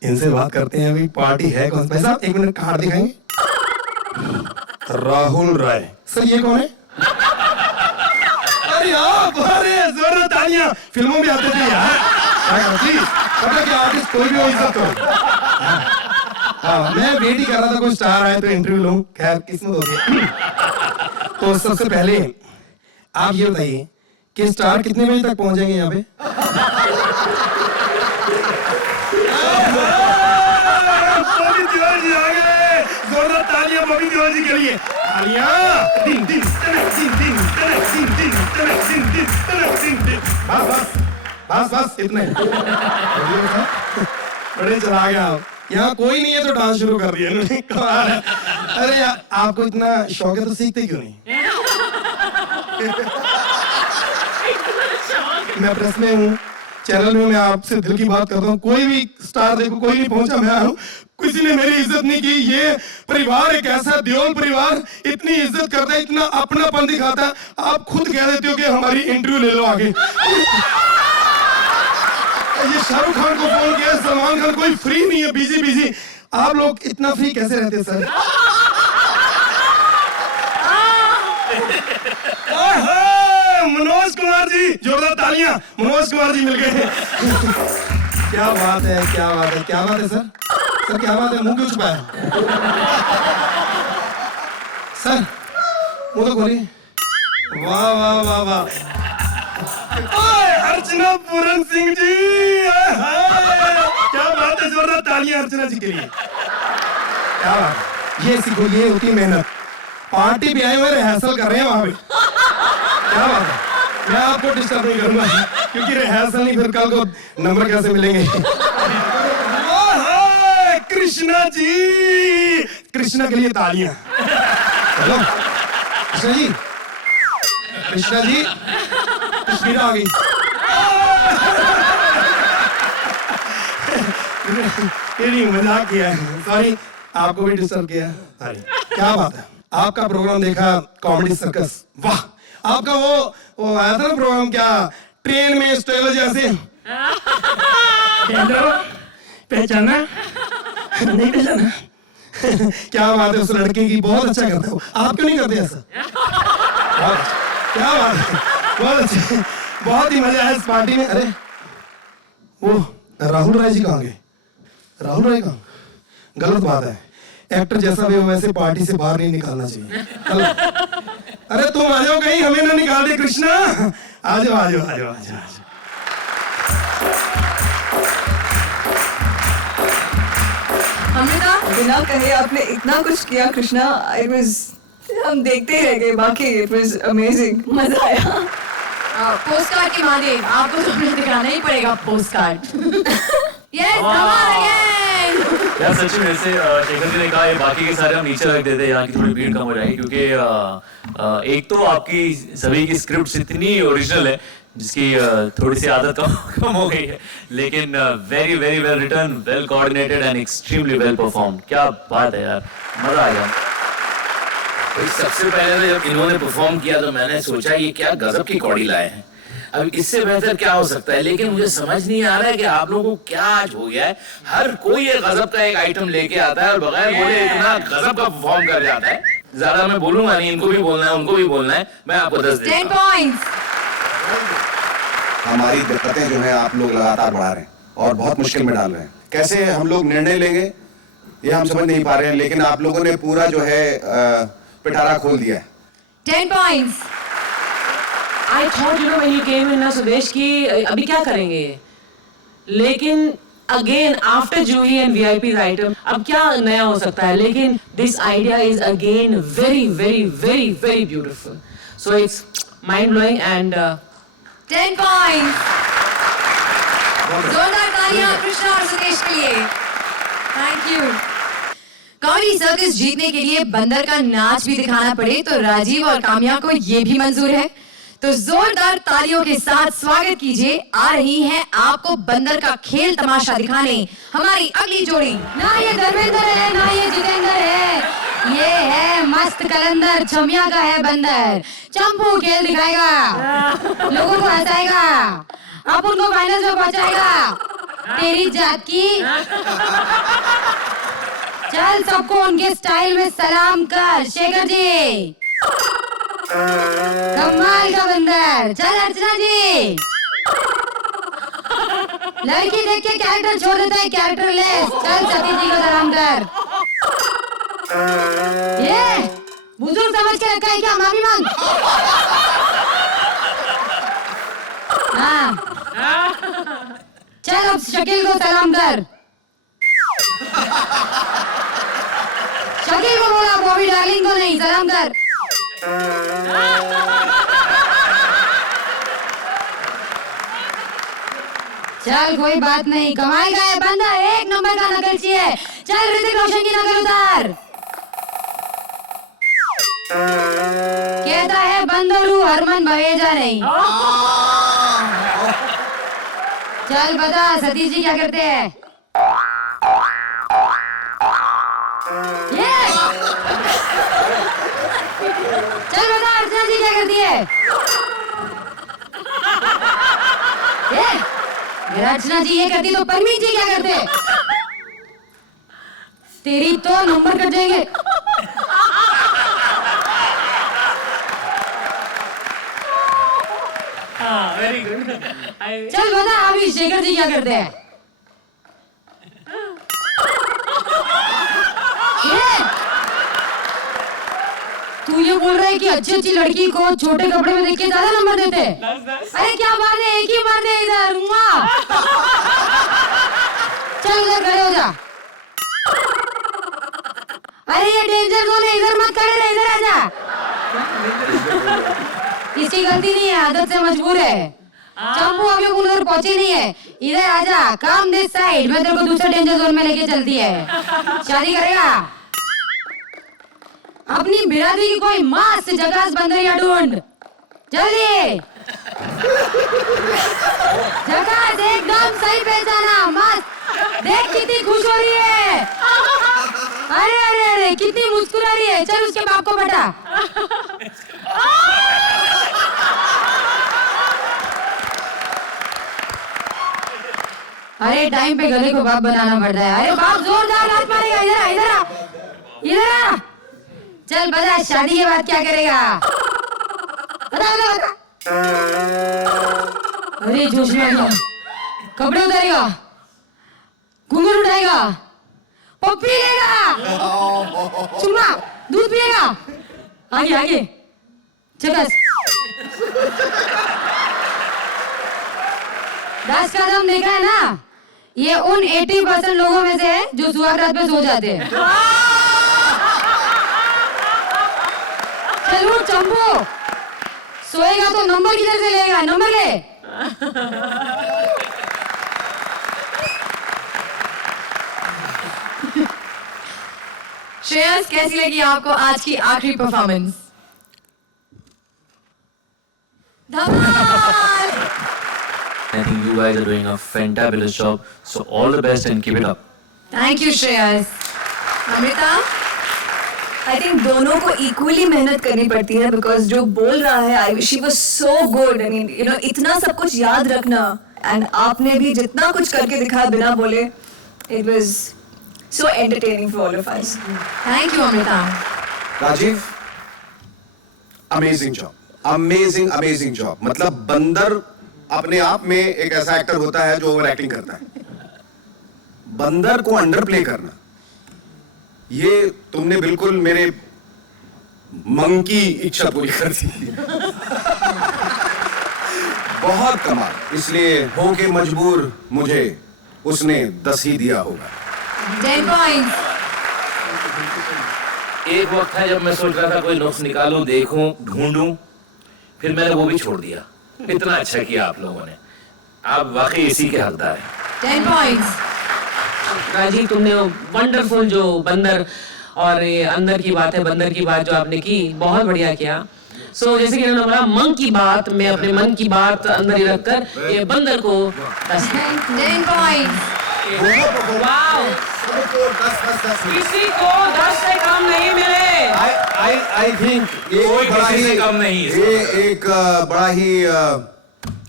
इनसे बात करते हैं अभी। पार्टी है कौन? भाई साहब 1 मिनट कार्ड दिखाएंगे। राहुल राय सर, ये कौन है? अरे आप, अरे जोरदार तालियां। फिल्मों में आते थे यार। पता क्या आर्टिस्ट कोई भी हो, इज्जत करो। हाँ, मैं वेट ही कर रहा था कोई स्टार आए तो इंटरव्यू लूं। खैर किस्मत होती है। तो सबसे पहले आप ये बताइए कि स्टार कितने बजे तक पहुंचेंगे यहाँ पे? बॉबी देओल जी आ गए। जोरदार तालियां बॉबी देओल जी के लिए। तालियां। दिन दिन तनक दिन दिन तनक दिन दिन तनक दिन दिन तनक दिन दिन। बस बस बस बस इतने। बड़े चला गया आप। यहाँ कोई नहीं है तो डांस शुरू कर दिया इन्होंने। कमाल है। अरे यार, आपको इतना शौक है तो सीखते क्यों नहीं? मैं प्रेस में हूँ, चैनल में मैं आपसे दिल की बात करता हूँ। कोई भी स्टार देखो, कोई नहीं पहुंचा, मैं आया हूँ। किसी ने मेरी इज्जत नहीं की। ये परिवार एक ऐसा देओल परिवार इतनी इज्जत करता है, इतना अपनापन दिखाता है। आप खुद कह देते हो कि हमारी इंटरव्यू ले लो आगे। ये शाहरुख खान को फोन किया, सलमान खान, कोई फ्री नहीं है, बिजी बिजी। आप लोग इतना फ्री कैसे रहते हैं सर? मनोज कुमार जी, जोरदार तालियां। मनोज कुमार जी मिल गए। क्या बात है, क्या बात है, क्या बात है सर? सर क्या बात है, मुंह क्यों छुपाया? सर मुंह तो खोलिए। वाह वाह वाह वाह। अर्चना पूरन सिंह जी, क्या बात है, जोरदार तालियां अर्चना जी के लिए। क्या बात है, ये सीखो, ये होती मेहनत। पार्टी भी आए हुए, रिहर्सल कर रहे हैं वहां पे। क्या बात है। मैं आपको डिस्टर्ब नहीं करूंगा क्योंकि रिहर्सल नहीं, फिर कल को नंबर कैसे मिलेंगे? कृष्णा जी, कृष्णा के लिए तालियां। हेलो कृष्णा जी, कृष्णा जी, कृष्णा आ गई। मजाक किया है, सॉरी, आपको भी डिस्टर्ब किया। क्या बात है, आपका प्रोग्राम देखा, कॉमेडी सर्कस। वाह, आपका वो आया था ना प्रोग्राम, क्या ट्रेन में स्टेलो जैसे। पहचाना नहीं? पहचाना? क्या बात है, उस लड़के की बहुत अच्छा करता है। आप क्यों नहीं करते ऐसा? क्या बात है, बहुत अच्छा, बहुत ही मजा है इस पार्टी में। अरे वो राहुल राय जी कहाँ गए? राहुल राय कहाँ? गलत बात है, एक्टर जैसा भी हो वैसे पार्टी से बाहर नहीं निकालना चाहिए। अरे तुम आ जाओ कहीं, हमें ना निकाल दे कृष्णा। आ जाओ आ जाओ आ जाओ आ जाओ। अमृता, बिना कहे आपने इतना कुछ किया कृष्णा। It was, हम देखते रह गए, बाकी it was amazing, मजा आया। पोस्ट कार्ड की माने, आपको तो हमें दिखाना ही पड़ेगा पोस्ट कार्ड। यस, धमाल अगेन। यार सच में, ऐसे शेखर जी ने कहा ये बाकी के सारे हम नीचे रख देते, यहाँ की थोड़ी भीड़ कम हो जाएगी, क्योंकि एक तो आपकी सभी की स्क्रिप्ट इतनी ओरिजिनल है जिसकी थोड़ी सी आदत कम हो गई है, लेकिन very very well written, well coordinated and extremely well performed. क्या बात है यार, मजा आया। तो सबसे पहले जब इन्होंने परफॉर्म किया तो मैंने सोचा ये क्या गजब की कौड़ी लाए हैं, अब इससे बेहतर क्या हो सकता है। लेकिन मुझे समझ नहीं आ रहा है कि आप लोगों को क्या आज हो गया है। हर कोई एक गजब का एक आइटम लेके आता है और बगैर बोले इतना गजब का परफॉर्म कर जाता है। ज्यादा मैं बोलूंगा नहीं, इनको भी बोलना है, उनको भी बोलना है। मैं आपको 10 देता हूं। 10 पॉइंट्स। हमारी दिक्कतें जो है आप लोग लगातार बढ़ा रहे हैं और बहुत मुश्किल में डाल रहे हैं। कैसे हम लोग निर्णय लेंगे ये हम समझ नहीं पा रहे हैं, लेकिन आप लोगों ने पूरा जो है पिटारा खोल दिया है। 10 points. I thought, you know, when you came in ना सुदेश की अभी क्या करेंगे, लेकिन again after Juhi and VIP's item अब क्या नया हो सकता है, लेकिन this idea is again very very very very beautiful, so it's mind blowing and 10 points. जोरदार तालियां कृष्णा और सुदेश के लिए। Thank you. कॉमेडी सर्कस जीतने के लिए बंदर का नाच भी दिखाना पड़े तो राजीव और काम्या को ये भी मंजूर है। तो जोरदार तालियों के साथ स्वागत कीजिए, आ रही हैं आपको बंदर का खेल तमाशा दिखाने हमारी अगली जोड़ी। ना ये धर्मेंद्र है ना ये जितेंद्र है, ये है मस्त कलंदर, छमिया का है बंदर। चंपू खेल दिखाएगा, लोगों को हंसाएगा, अब उनको फाइनल में पहुंचाएगा। तेरी जात की। चल सबको उनके स्टाइल में सलाम कर। शेखर जी कमाल का बंदर। चल अर्चना जी, लड़की देख के कैरेक्टर छोड़ देता है, कैरेक्टर लेस। चल सतीश जी को सलाम कर। ये बुजुर्ग समझ के रखा है क्या? माफी मांग। हाँ चल अब शकील को सलाम कर। शकील को बोला, बॉबी डार्लिंग को नहीं, सलाम कर। चल कोई बात नहीं, कमाई का है बंदा, एक नंबर का नकलची है। चल ऋतिक रोशन की नकल उतार। कहता है बंदर हूँ, हरमन भवेजा नहीं। चल बता सतीश जी क्या करते हैं? ये चल बता अर्चना जी क्या करती है? ये अर्चना जी ये करती तो परमीत जी क्या करते? तेरी तो नंबर कट जाएंगे। Very good. चल बता अभी शेखर जी क्या करते हैं? तू ये बोल रहा है कि अच्छी अच्छी लड़की को छोटे कपड़े में देख के ज्यादा नंबर देते हैं? अरे क्या बात है, एक ही मार दे इधर। चल उधर खड़े हो जा। अरे ये डेंजर जोन है, इधर मत खड़े रहे, इधर आजा। इसकी गलती नहीं है, आदत से मजबूर है। चंपू अभी उधर पहुंची नहीं है, इधर आजा। काम दिस साइड, मैं तेरे को दूसरे डेंजर जोन में लेके चलती है। शादी करेगा? अपनी बिरादरी की कोई मस्त जगह बंदरिया ढूंढ जल्दी। जगह एकदम सही पहचाना, मस्त। देख कितनी खुश हो रही है। अरे अरे अरे कितनी मुस्कुरा रही है। चल उसके बाप को बैठा। अरे टाइम पे गले को बाप बनाना पड़ता है। अरे बाप जोरदार लात मारेगा। इधर आ, इधर आ, इधर आ। चल बता शादी के बाद क्या करेगा? बता बता बता। अरे जोश में आ गया। कपड़े उतारेगा, घूंघट उठाएगा, पप्पी लेगा, चुम्मा, दूध पिएगा। आगे आगे चकस। 10 कदम देखा है ना? ये उन 80% लोगों में से है जो सुहाग रात पे सो जाते हैं। चल उठ चंपू, सोएगा तो नंबर किधर से लेगा? नंबर ले। श्रेयस कैसी लगी आपको आज की आखिरी performance? Dhamaal! I think you guys are doing a fantabulous job. So all the best and keep it up. Thank you Shreyas. Amrita, I think दोनों को इक्वली मेहनत करनी पड़ती है, बिकॉज जो बोल रहा है I she was so good. I mean you know इतना सब कुछ याद रखना, एंड आपने भी जितना कुछ करके दिखाया बिना बोले, it was so entertaining for all of us. Thank you Amrita. Rajiv, amazing job, amazing amazing job. मतलब बंदर अपने आप में एक ऐसा एक्टर होता है जो ओवर एक्टिंग करता है। बंदर को अंडर प्ले करना, ये तुमने बिल्कुल मेरे मंकी इच्छा पूरी कर दी। बहुत कमाल। इसलिए हो के मजबूर मुझे उसने 10 ही दिया होगा। 10 पॉइंट्स। एक वक्त था जब मैं सोच रहा था कोई नुक्स निकालूं, देखूं, ढूंढूं, फिर मैंने वो भी छोड़ दिया। इतना अच्छा किया आप लोगों ने, आप वाकई इसी के हकदार हैं। 10 पॉइंट्स। राजीव तुमने वंडरफुल जो बंदर और ये अंदर की बात है, बंदर की बात जो आपने की, बहुत बढ़िया किया। सो जैसे कि उन्होंने बोला मन की बात, मैं अपने मन की बात अंदर ही रखकर ये बंदर को 10 पॉइंट्स। वाओ, किसी को 10 से कम नहीं मिले। आई थिंक कोई किसी से कम नहीं। ये एक बड़ा ही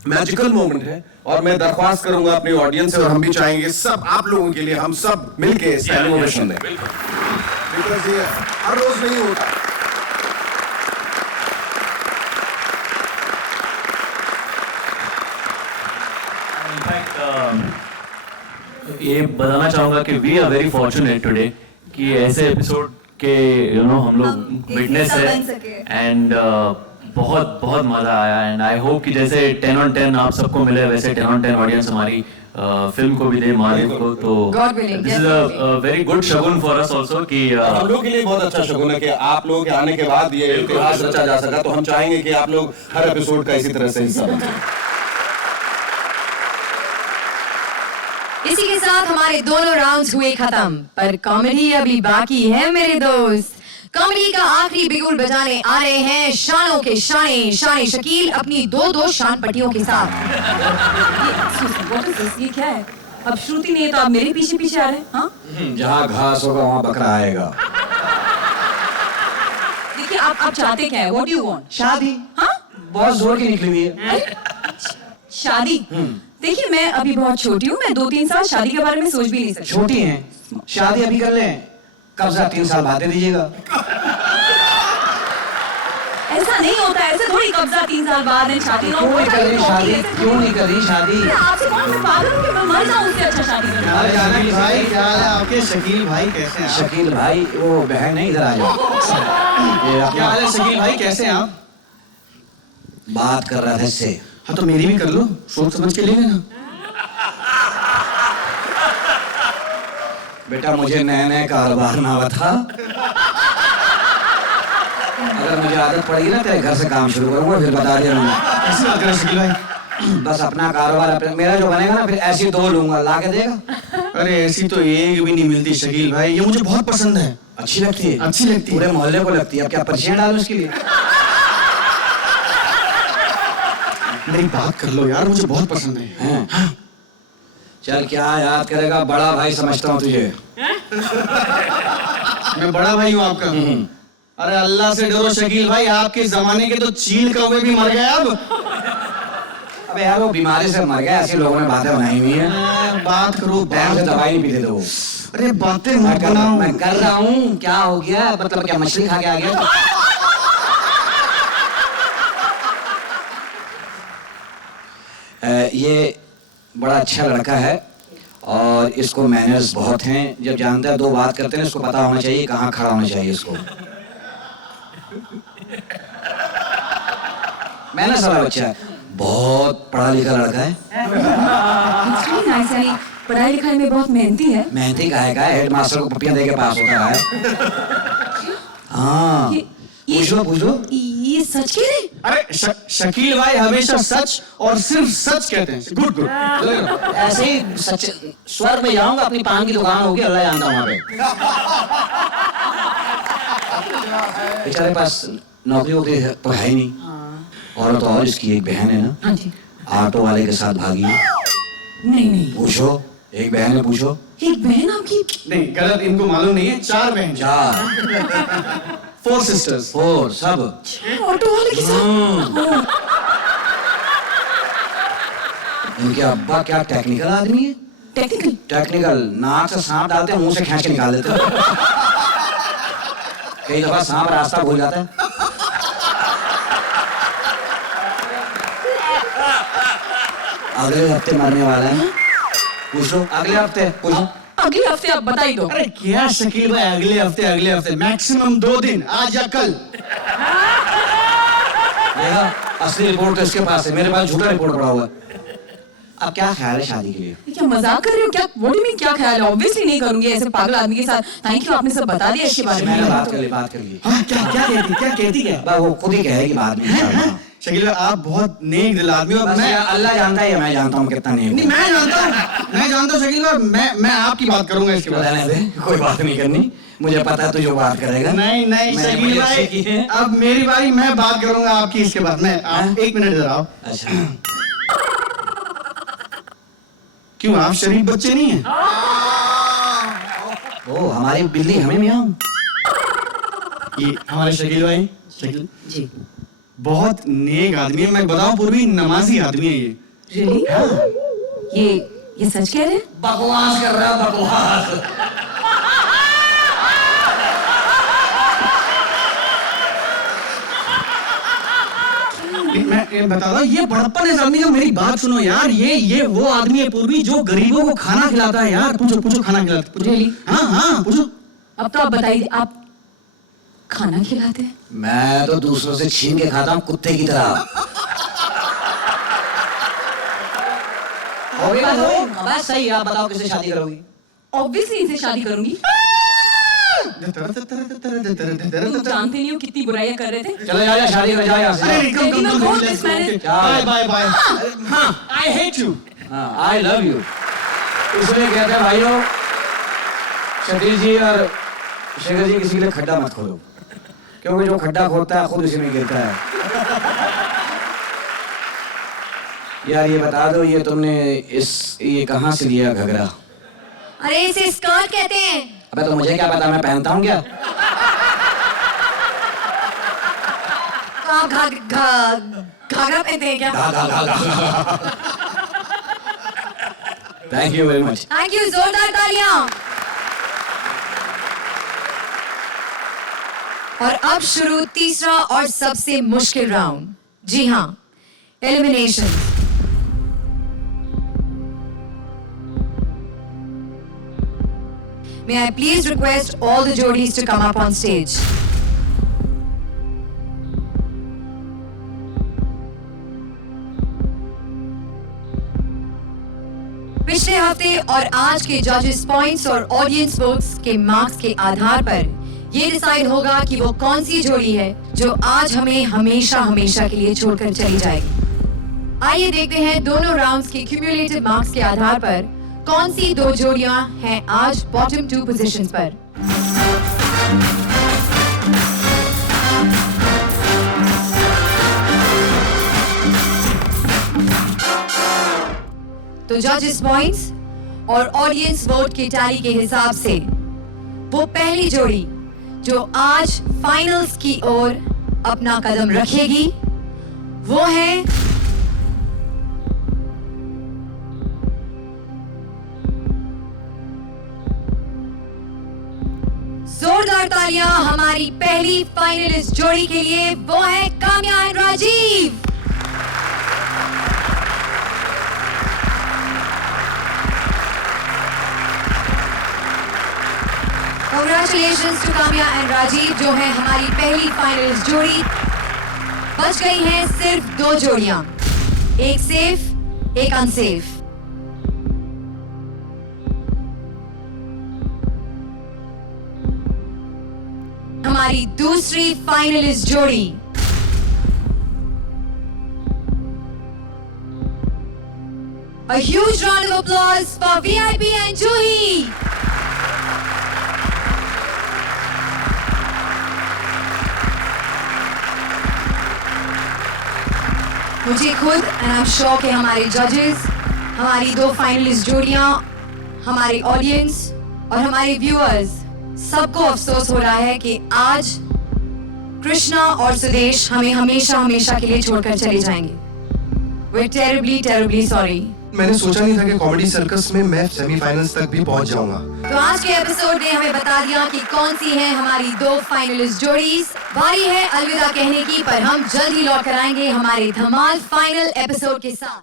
मैजिकल मोमेंट है और मैं दरख्वास्त करूंगा अपनी ऑडियंस से और हम भी चाहेंगे सब आप लोगों के लिए हम सब मिलके स्टैंडिंग ओवेशन दें बिकॉज़ ये हर रोज नहीं होता। ये बताना चाहूंगा कि we are very fortunate today कि ऐसे एपिसोड के हम लोग विटनेस है एंड बहुत बहुत मजा आया एंड आई होप कि जैसे 10 on 10 आप सबको मिले वैसे 10 on 10 ऑडियंस हमारी फिल्म को भी दे महादेव को तो this is a very good Shagun for us also कि हम लोग के लिए बहुत अच्छा शगुन है कि आप लोगों के आने के बाद ये इतिहास रचा जा सका। तो हम चाहेंगे कि आप लोग हर एपिसोड का इसी तरह से हिस्सा बनें। इसी के साथ हमारे दोनों राउंड्स हुए खत्म, पर कॉमेडी अभी बाकी है मेरे दोस्त। कॉमेडी का आखिरी बिगुल बजाने आ रहे हैं शानों के शाने शाने शकील अपनी दो शान पट्टियों के साथ। ये क्या है? अब श्रुति नहीं है तो आप मेरे पीछे पीछे आ रहे हैं? हाँ? जहाँ घास होगा वहाँ बकरा आएगा। देखिए आप चाहते क्या है? What do you want? शादी। हाँ? बहुत जोर की निकली हुई है। शादी? देखिए मैं अभी बहुत छोटी हूँ, मैं 2-3 साल शादी के बारे में सोच भी नहीं सकती। छोटी हैं, शादी अभी कर लें, कब्जा 3 साल बाद दे दीजिएगा। ऐसा नहीं होता, ऐसे थोड़ी कब्जा 3 साल बाद है शादी। क्यों नहीं कर रही शादी? क्यों नहीं कर रही शादी? आपसे कौन सा पागल हूँ कि मैं मर जाऊँ उससे अच्छा शादी करना। अरे शकील भाई क्या हाल है आपके? शकील भाई कैसे हैं? शकील भाई वो बहन नहीं, इधर आ जाओ। क्या हाल है शकील भाई कैसे हैं आप? बात कर रहा था इससे। हाँ तो मेरी भी कर लो, सोच समझ के ले लेना। बेटा मुझे नए नए कारोबार ना बता, अगर मुझे आदत पड़ेगी ना तेरे घर से काम शुरू करूंगा, फिर बता दे रहा कैसी बात कर रहे शकील भाई? बस अपना कारोबार मेरा जो बनेगा ना फिर ऐसी 2 लूंगा, ला के देगा। अरे ऐसी तो एक भी नहीं मिलती शकील भाई, ये मुझे बहुत पसंद है। अच्छी लगती है? अच्छी लगती है, पूरे मोहल्ले को लगती है। अब क्या पर्चियां डालूं इसके लिए? मेरी बात कर लो यार, मुझे बहुत पसंद है। हाँ। चल क्या याद करेगा, बड़ा भाई समझता हूँ तुझे। मैं बड़ा भाई हूँ आपका। अरे अल्लाह से डरो शकील भाई, आपके जमाने के तो चील कौवे भी मर गए अब। अबे यार वो बीमारी से मर गया, ऐसे लोगों ने बातें बनाई हुई हैं। बात करो, टाइम से दवाई नहीं पीते थे वो। अरे बातें मत बनाओ। मैं कर रहा हूँ, क्या हो गया? मतलब क्या मछली खा के आ गया? ये बड़ा अच्छा लड़का है और इसको मैनर्स बहुत हैं। जब जानता है 2 बात करते हैं इसको पता होना चाहिए कहाँ खड़ा होना चाहिए इसको। मैनर्स वाला बच्चा है, बहुत पढ़ा लिखा लड़का है। पढ़ाई लिखाई में बहुत मेहनती है। मेहनती काहे का है, हेडमास्टर को पप्पियां दे के पास होता रहा है। हाँ पूछो ये सच कह रहे? अरे शकील भाई हमेशा सच और सिर्फ सच कहते हैं। Good good. ऐसे ही सच स्वर्ग में जाऊंगा, अपनी पान की दुकान होगी, अल्लाह जानता वहां पे। बेचारे पास नौकरी वोकरी तो है ही नहीं। और तो और इसकी एक बहन है ना, हाँ जी। ऑटो वाले के साथ भागी। नहीं पूछो, एक बहन है, पूछो। एक बहन आपकी? नहीं गलत, इनको मालूम नहीं है। 4 बहन। 4 4 sisters। 4 सब ऑटो वाले के साथ? इनके अब्बा क्या टेक्निकल आदमी है। टेक्निकल नाक से सांप डालते हैं, मुंह से खींच के निकाल देते हैं। कई दफा सांप रास्ता भूल जाता है। अगले हफ्ते मरने वाला है। पूछो अगले हफ्ते, पूछो अगले हफ्ते आप बता ही दो। अरे क्या शकील भाई, अगले हफ्ते मैक्सिमम 2 दिन, आज या कल। देखा, असली रिपोर्ट तो इसके पास है, मेरे पास झूठा रिपोर्ट पड़ा हुआ है। अब क्या ख्याल है शादी के लिए? क्या मजाक कर रहे हो? क्या व्हाट डू यू मीन क्या ख्याल है? ऑब्वियसली नहीं करूंगी ऐसे पागल आदमी के साथ। थैंक यू, आपने सब बता दिया इसके बारे में। बात कर ली। हाँ क्या कहती क्या? वो खुद ही कहेगी बाद में इंशाल्लाह। शकील भाई आप बहुत नेक दिल आदमी हो। मैं अल्लाह जानता है, मैं जानता हूँ कितना नेक। नहीं मैं जानता हूँ शकील भाई, मैं आपकी बात करूंगा इसके बाद। कोई बात नहीं करनी, मुझे पता है तू जो बात करेगा। नहीं शकील भाई, अब मेरी बारी, मैं बात करूंगा आपकी इसके बाद। मैं आप 1 मिनट इधर आओ। अच्छा क्यों, आप शरीफ बच्चे नहीं हैं? ओ हमारी बिल्ली हमें मियाऊं। ये हमारे शकील भाई। शकील जी बहुत नेक आदमी है, मैं बताऊं पूर्वी नमाजी आदमी है ये। Really? हाँ। ये सच कह रहे हैं? बकवास कर रहा है, बकवास। मैं बता रहा हूँ, ये बड़प्पन इस आदमी का, मेरी बात सुनो यार, ये वो आदमी है पूर्वी जो गरीबों को खाना खिलाता है यार। पूछो खाना खिलाता है? Really? हाँ पूछो। अब तो आप बताइए, आप खाना खिलाते हैं? मैं तो दूसरों से छीन के खाता हूँ कुत्ते की तरह। बात सही, आप बताओ किससे शादी करोगी? Obviously इनसे शादी करूंगी। तुम जानते नहीं हो कितनी बुराइयां कर रहे थे। चलो जा शादी कर, जा यहाँ से। बाय। हाँ, I hate you. हाँ, I love you. इसलिए कहते हैं भाइयों, सतीश जी और शेखर जी, किसी के लिए खड्डा मत खोदो, क्योंकि जो खड्डा खोदता है खुद उसी में गिरता है। यार ये बता दो, ये तुमने ये कहाँ से लिया घघरा? अरे इसे स्कर्ट कहते हैं। अबे तो मुझे क्या पता, मैं पहनता हूँ क्या? आप घाघरा पहनते हैं क्या? Thank you very much. Thank you, जोरदार तालियां। और अब शुरू तीसरा और सबसे मुश्किल राउंड। जी हाँ, elimination. May I please request all the jodis to come up on stage. पिछले हफ्ते और आज के जजेस पॉइंट्स और ऑडियंस वोट्स के मार्क्स के आधार पर ये डिसाइड होगा कि वो कौन सी जोड़ी है जो आज हमें हमेशा हमेशा के लिए छोड़कर चली जाएगी। आइए देखते हैं दोनों राउंड्स के क्यूमुलेटिव मार्क्स के आधार पर कौन सी दो जोड़ियां हैं आज बॉटम 2 पोजीशंस पर। तो जजेस पॉइंट्स और ऑडियंस वोट की टैली के हिसाब से वो पहली जोड़ी जो आज फाइनल्स की ओर अपना कदम रखेगी वो है जोरदार तालियां हमारी पहली फाइनलिस्ट जोड़ी के लिए, वो है Kamya and Rajiv. Congratulations to Kamya and Rajiv जो है हमारी पहली फाइनलिस्ट जोड़ी। बच गई हैं सिर्फ दो जोड़ियां, एक सेफ एक अनसेफ। हमारी दूसरी फाइनलिस्ट जोड़ी A huge round of applause for VIP and Juhi. मुझे खुद एंड आई एम श्योर कि हमारे जजेस, हमारी दो फाइनलिस्ट जोड़ियां, हमारे ऑडियंस और हमारे व्यूअर्स सबको अफसोस हो रहा है कि आज कृष्णा और सुदेश हमें हमेशा हमेशा के लिए छोड़कर चले जाएंगे। We're terribly, terribly sorry. मैंने सोचा नहीं था कि कॉमेडी सर्कस में मैं सेमीफाइनल्स तक भी पहुंच जाऊंगा। तो आज के एपिसोड ने हमें बता दिया कि कौन सी है हमारी दो फाइनलिस्ट जोड़ीज। बारी है अलविदा कहने की, पर हम जल्द ही लौट कर आएंगे हमारे धमाल फाइनल एपिसोड के साथ।